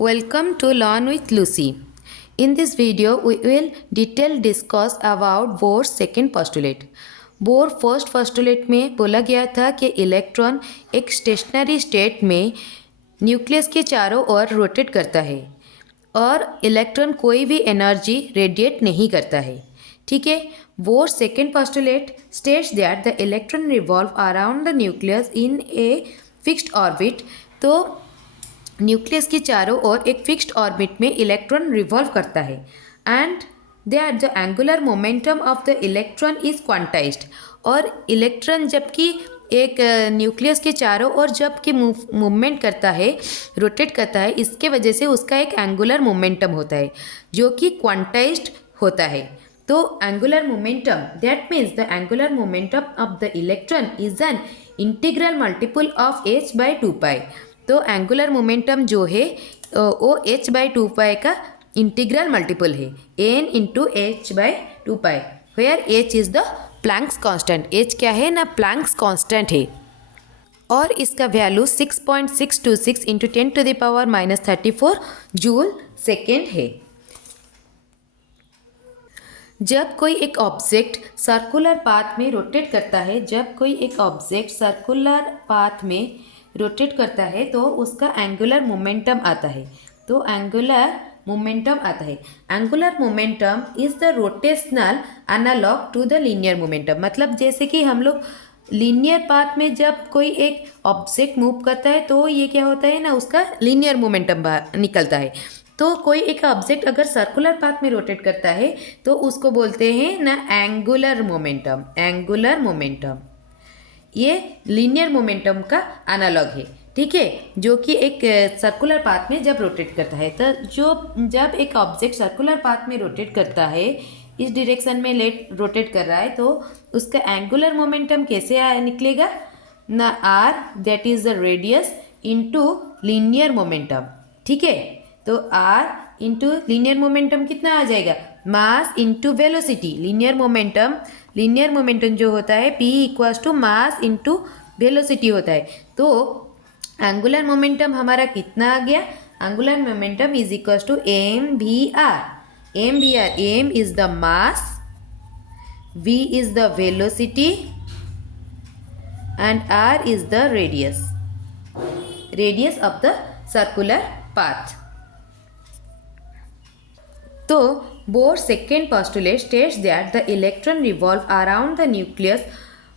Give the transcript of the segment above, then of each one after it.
Welcome to Learn with Lucy. In this video, we will detail discuss about Bohr's second postulate. Bore first postulate में बोला गया था कि electron एक stationery state में nucleus के चारों ओर रोटेट करता है और इलेक्ट्रॉन कोई भी एनर्जी रेडिएट नहीं करता है. ठीक है. Bore second postulate states that the electron revolve around the nucleus in a fixed orbit. तो न्यूक्लियस के चारों ओर एक फिक्स्ड ऑर्बिट में इलेक्ट्रॉन रिवॉल्व करता है and that the angular momentum of the electron is quantized. और इलेक्ट्रॉन जबकि एक न्यूक्लियस के चारों ओर जबकि मूवमेंट करता है, रोटेट करता है, इसके वजह से उसका एक एंगुलर मोमेंटम होता है जो कि क्वांटाइज्ड होता है. तो angular momentum that means the angular momentum of the electron is an integral multiple of h/2π. तो एंगुलर मोमेंटम जो है वो h/2π का इंटीग्रल मल्टीपल है, n into h/2π, where h is the Planck's constant. h क्या है ना, Planck's constant है और इसका वैल्यू 6.626 इंटू 10⁻⁻34 जूल सेकेंड है. जब कोई एक ऑब्जेक्ट सर्कुलर पाथ में रोटेट करता है, रोटेट करता है तो उसका एंगुलर मोमेंटम आता है. तो angular momentum is the rotational analogue to the linear momentum. मतलब जैसे कि हम लोग लीनियर पाथ में जब कोई एक ऑब्जेक्ट मूव करता है तो ये क्या होता है ना, उसका लीनियर मोमेंटम निकलता है. तो कोई एक ऑब्जेक्ट अगर सर्कुलर पाथ में रोटेट करता है तो उसको बोलते हैं ना एंगुलर मोमेंटम. ये लीनियर मोमेंटम का एनालॉग है. ठीक है, जो कि एक सर्कुलर पाथ में जब रोटेट करता है. तो जब एक ऑब्जेक्ट सर्कुलर पाथ में रोटेट करता है, इस डायरेक्शन में रोटेट कर रहा है, तो उसका एंगुलर मोमेंटम कैसे निकलेगा ना, R that is the radius into linear momentum. ठीक है, तो आर इंटू लीनियर मोमेंटम कितना आ जाएगा, mass into velocity. Linear momentum जो होता है p equals to mass into velocity होता है. तो एंगुलर मोमेंटम हमारा कितना आ गया, angular momentum is equals to mvr. m is the mass, v is the velocity and r is the radius of the circular path. तो Bohr's second postulate states that the electron revolve around the nucleus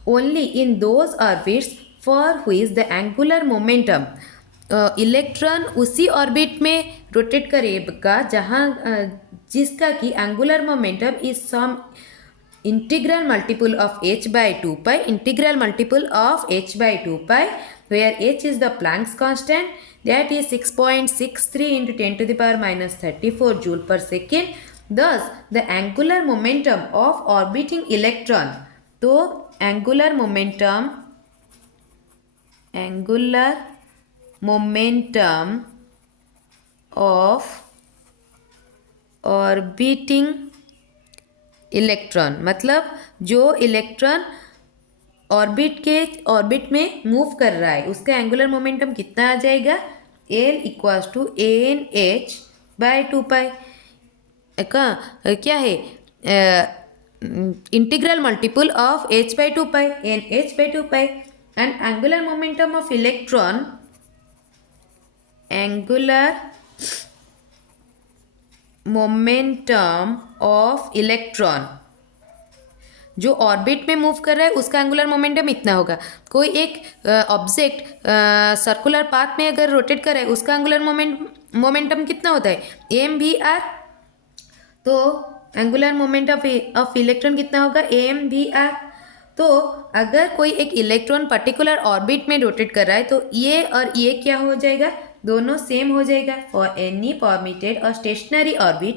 only in those orbits for which the angular momentum electron उसी orbit में rotate करेगा जिसका कि angular momentum is some integral multiple of h/2π, where h is the Planck's constant, that is 6.63 into 10⁻⁻34 joule per second. Thus, the angular momentum of orbiting electron. तो angular momentum of orbiting electron, मतलब जो electron orbit में move कर रहा है उसका angular momentum कितना आ जाएगा, L इक्वल्स टू ANh/2π का क्या है, integral multiple of h/2π, nh/2π. And angular momentum of electron जो ऑर्बिट में मूव कर रहा है उसका एंगुलर मोमेंटम इतना होगा. कोई एक ऑब्जेक्ट सर्कुलर पाथ में अगर रोटेट कर रहा है उसका एंगुलर मोमेंटम कितना होता है, mvr. तो एंगुलर मोमेंटम ऑफ इलेक्ट्रॉन कितना होगा, mvr. तो अगर कोई एक इलेक्ट्रॉन पर्टिकुलर ऑर्बिट में रोटेट कर रहा है तो ये और ये क्या हो जाएगा, दोनों सेम हो जाएगा. फॉर एनी परमिटेड और स्टेशनरी ऑर्बिट.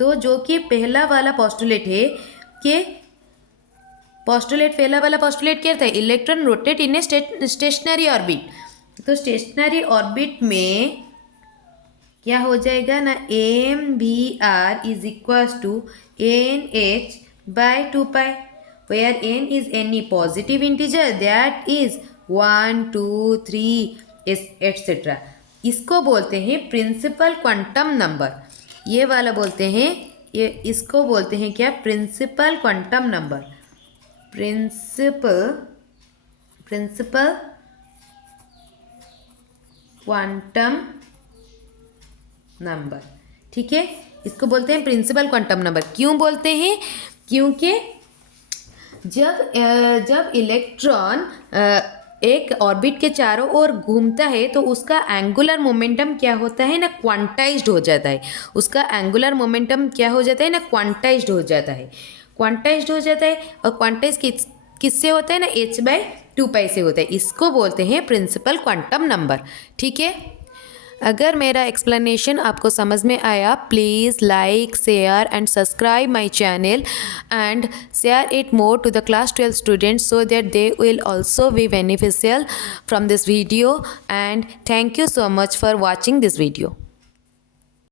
तो जो कि पहला वाला पोस्टुलेट है कि पहला वाला पोस्टुलेट क्या था, electron rotate in a stationary orbit. तो स्टेशनरी ऑर्बिट में क्या हो जाएगा ना, mvr is equals to nh/2π, where n is any positive integer that is 1, 2, 3 etc. इसको बोलते हैं प्रिंसिपल क्वांटम नंबर। ये वाला बोलते हैं, ये इसको बोलते हैं क्या? Principal quantum number. Principal quantum number, ठीक है, इसको बोलते हैं प्रिंसिपल क्वांटम नंबर। क्यों बोलते हैं? क्योंकि जब इलेक्ट्रॉन एक ऑर्बिट के चारों ओर घूमता है तो उसका एंगुलर मोमेंटम क्या होता है ना, क्वांटाइज्ड हो जाता है। उसका एंगुलर मोमेंटम क्या हो जाता है ना, क्वांटाइज्ड हो जाता है। क्वांटाइज्ड हो जाता है, और क्वांटाइज किससे होता है ना, h/2π से होता है। इसको बोलते हैं प्रिंसिपल क्वांटम नंबर, ठीक है। अगर मेरा एक्सप्लेनेशन आपको समझ में आया, please like, share and subscribe my channel and share it more to the class 12 students so that they will also be beneficial from this video, and thank you so much for watching this video.